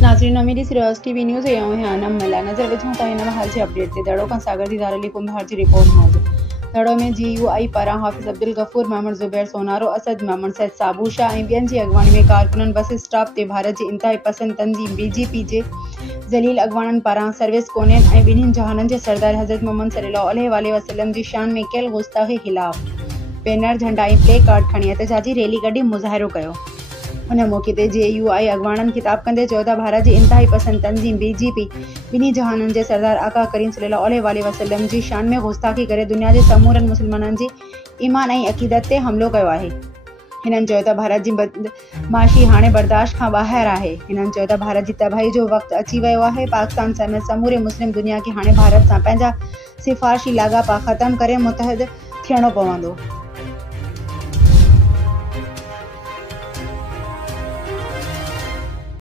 नाज़रीन उम्मीद सिरोज टीवी न्यूज़ आनम मिला नज़र विझूं था इन हाल जी अपडेट से दड़ो का सागर दी दारअली कुंभार जी रिपोर्ट मौजूद दड़ो में GUI पारा हाफिज़ अब्दुल गफूर महमद ज़ुबैर सोनारो असद महमद सैद साबूशा और बियन की अगवानी में कारकुनन बस स्टॉप ते भारत की इंतहाई पसंद तंजीम BJP के ज़लील अगवानन पारा सर्विस कोनन और बिन्हीं जहानन के सरदार हज़रत मोहम्मद सल्लल्लाहु अलैहि वसल्लम की शान में कयल गुस्ताखी खिलाफ बैनर झंडा और प्ले कार्ड खणी एहतजाजी रैली कढी मुज़ाहिरो कयो। उन मौके ते GUI अगवानन खिताब कंदे चयो त भारत की इंतहाई पसंद तंजीम BJP बिन्हीं जहानन के सरदार आका करीम सल्लल्लाहु अलैहि वसल्लम की शान में गुस्ताखी करे दुनिया के समूरन मुसलमानन की ईमान और अक़ीदत ते हमलो कयो आहे। हिनन चयो त भारत की बदमाशी हाणे बर्दाश्त खां ॿाहिरि आहे। हिनन चयो त भारत की तबाही जो वक्त अची वियो आहे। पाकिस्तान समेत समूरे मुस्लिम दुनिया के हाणे भारत सां पंहिंजा सिफ़ारशी लाॻापा ख़त्म करे मुतहद थियणो पवंदो।